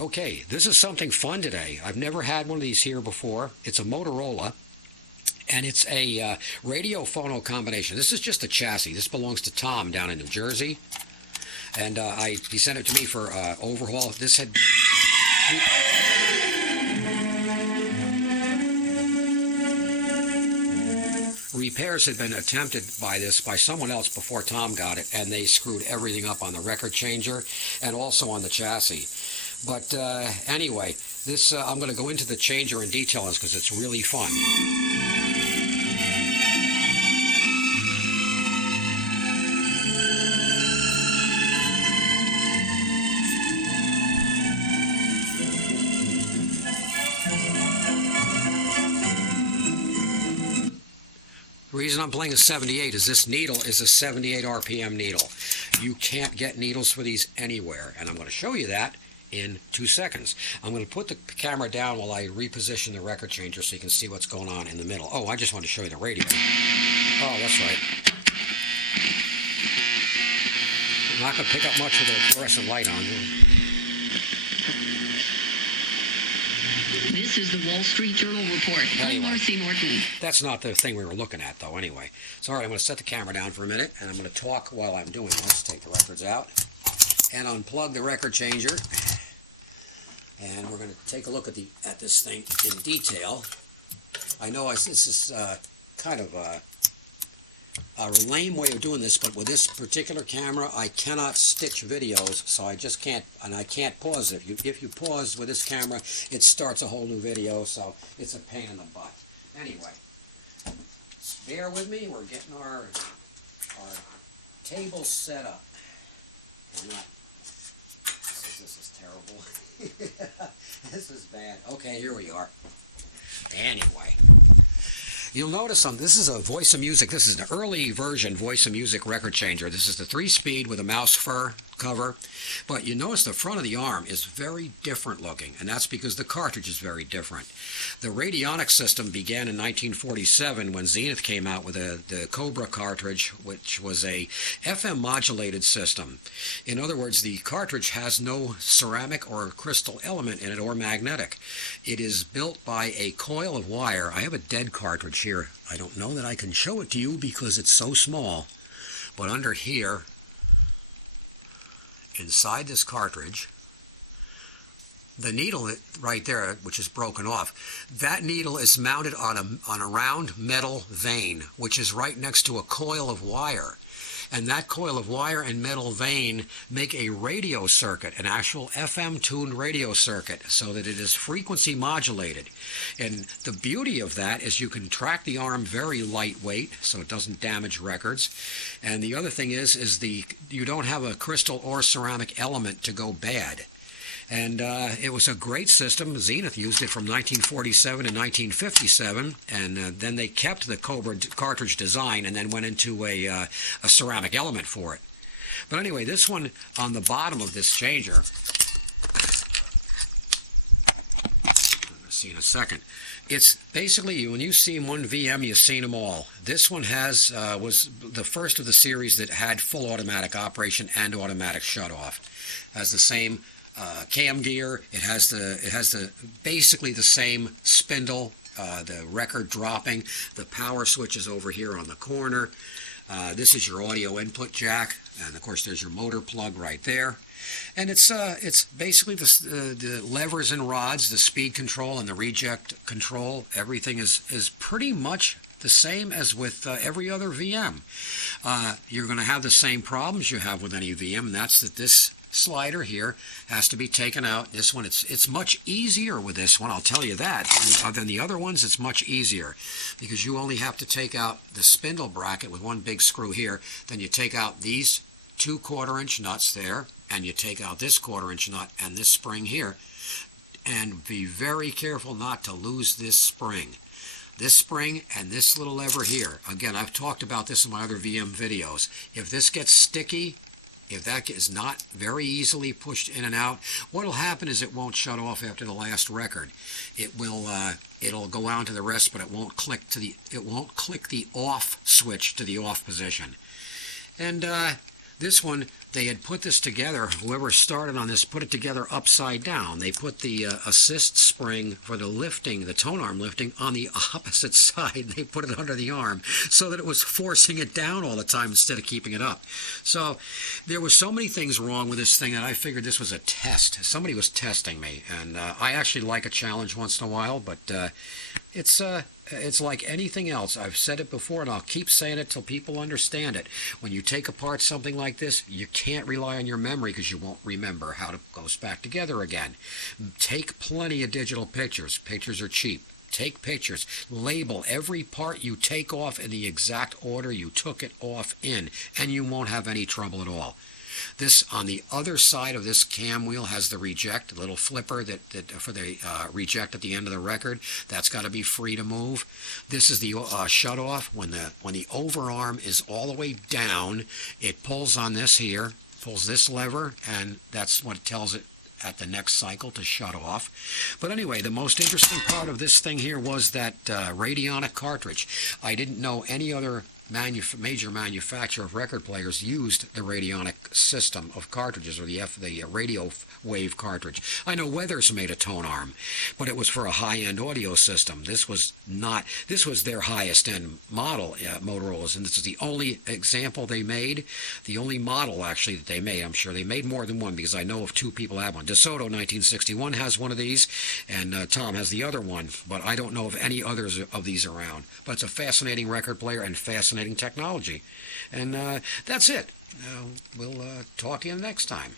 Okay, this is something fun today. I've never had one of these here before. It's a Motorola, and it's a radio-phono combination. This is just a chassis. This belongs to Tom down in New Jersey, and he sent it to me for overhaul. This had... Repairs had been attempted by someone else before Tom got it, and they screwed everything up on the record changer and also on the chassis. But anyway, this I'm going to go into the changer in detail because it's really fun. The reason I'm playing a 78 is this needle is a 78 RPM needle. You can't get needles for these anywhere, and I'm going to show you that in 2 seconds. I'm going to put the camera down while I reposition the record changer so you can see what's going on in the middle. Oh, I just wanted to show you the radio. Oh, that's right. I'm not going to pick up much of the fluorescent light on. This is the Wall Street Journal report. I'm Marcy Norton. That's not the thing we were looking at, though, anyway. So, all right, I'm going to set the camera down for a minute, and I'm going to talk while I'm doing this. Take the records out and unplug the record changer. And we're going to take a look at this thing in detail. I know this is kind of a lame way of doing this, but with this particular camera, I cannot stitch videos, so I just can't, and I can't pause it. If you pause with this camera, it starts a whole new video, so it's a pain in the butt. Anyway, bear with me. We're getting our table set up. We're not. This is terrible. This is bad. Okay, here we are. Anyway. You'll notice this is a Voice of Music. This is an early version Voice of Music record changer. This is the 3-speed with a mouse fur cover. But you notice the front of the arm is very different looking, and that's because the cartridge is very different. The Radionic system began in 1947 when Zenith came out with the Cobra cartridge, which was a FM modulated system. In other words, the cartridge has no ceramic or crystal element in it or magnetic. It is built by a coil of wire. I have a dead cartridge here. I don't know that I can show it to you because it's so small, but under here, inside this cartridge, the needle right there, which is broken off, that needle is mounted on a round metal vane, which is right next to a coil of wire. And that coil of wire and metal vane make a radio circuit, an actual FM-tuned radio circuit, so that it is frequency modulated. And the beauty of that is you can track the arm very lightweight, so it doesn't damage records. And the other thing is you don't have a crystal or ceramic element to go bad. And it was a great system. Zenith used it from 1947 to 1957, and then they kept the Cobra cartridge design and then went into a ceramic element for it. But anyway, this one on the bottom of this changer, I'm going to see in a second. It's basically, when you've seen one VM, you've seen them all. This one was the first of the series that had full automatic operation and automatic shut-off. Has the same cam gear. It has basically the same spindle, the record dropping. The power switch is over here on the corner. This is your audio input jack, and of course there's your motor plug right there. And it's basically the levers and rods, the speed control and the reject control. Everything is pretty much the same as with every other VM. You're going to have the same problems you have with any VM, and that's that this slider here has to be taken out. This one, it's much easier with this one, I'll tell you that. Than the other ones, it's much easier because you only have to take out the spindle bracket with one big screw here. Then you take out these 2 1/4-inch nuts there, and you take out this 1/4-inch nut and this spring here. And be very careful not to lose this spring. This spring and this little lever here. Again, I've talked about this in my other VM videos. If this gets sticky, if that is not very easily pushed in and out, what will happen is it won't shut off after the last record. It'll go on to the rest, but it won't click the off switch to the off position. And this one, they had put this together, whoever started on this put it together upside down. They put the assist spring for the lifting, the tone arm lifting, on the opposite side. They put it under the arm so that it was forcing it down all the time instead of keeping it up. So there were so many things wrong with this thing that I figured this was a test. Somebody was testing me, and I actually like a challenge once in a while, but it's like anything else. I've said it before, and I'll keep saying it till people understand it. When you take apart something like this, you can't rely on your memory because you won't remember how it goes back together again. Take plenty of digital pictures. Pictures are cheap. Take pictures. Label every part you take off in the exact order you took it off in, and you won't have any trouble at all. This, on the other side of this cam wheel, has the reject, a little flipper that for the reject at the end of the record. That's got to be free to move. This is the shut off. When the overarm is all the way down, it pulls on this here, pulls this lever, and that's what tells it at the next cycle to shut off. But anyway, the most interesting part of this thing here was that Radionic cartridge. I didn't know any other major manufacturer of record players used the Radionic system of cartridges, or the radio wave cartridge. I know Weathers made a tone arm, but it was for a high-end audio system. This was not. This was their highest-end model, Motorola's, and this is the only example they made, the only model actually that they made. I'm sure they made more than one because I know of two people have one. DeSoto 1961 has one of these, and Tom has the other one, but I don't know of any others of these around. But it's a fascinating record player and fascinating technology. And that's it. We'll talk to you next time.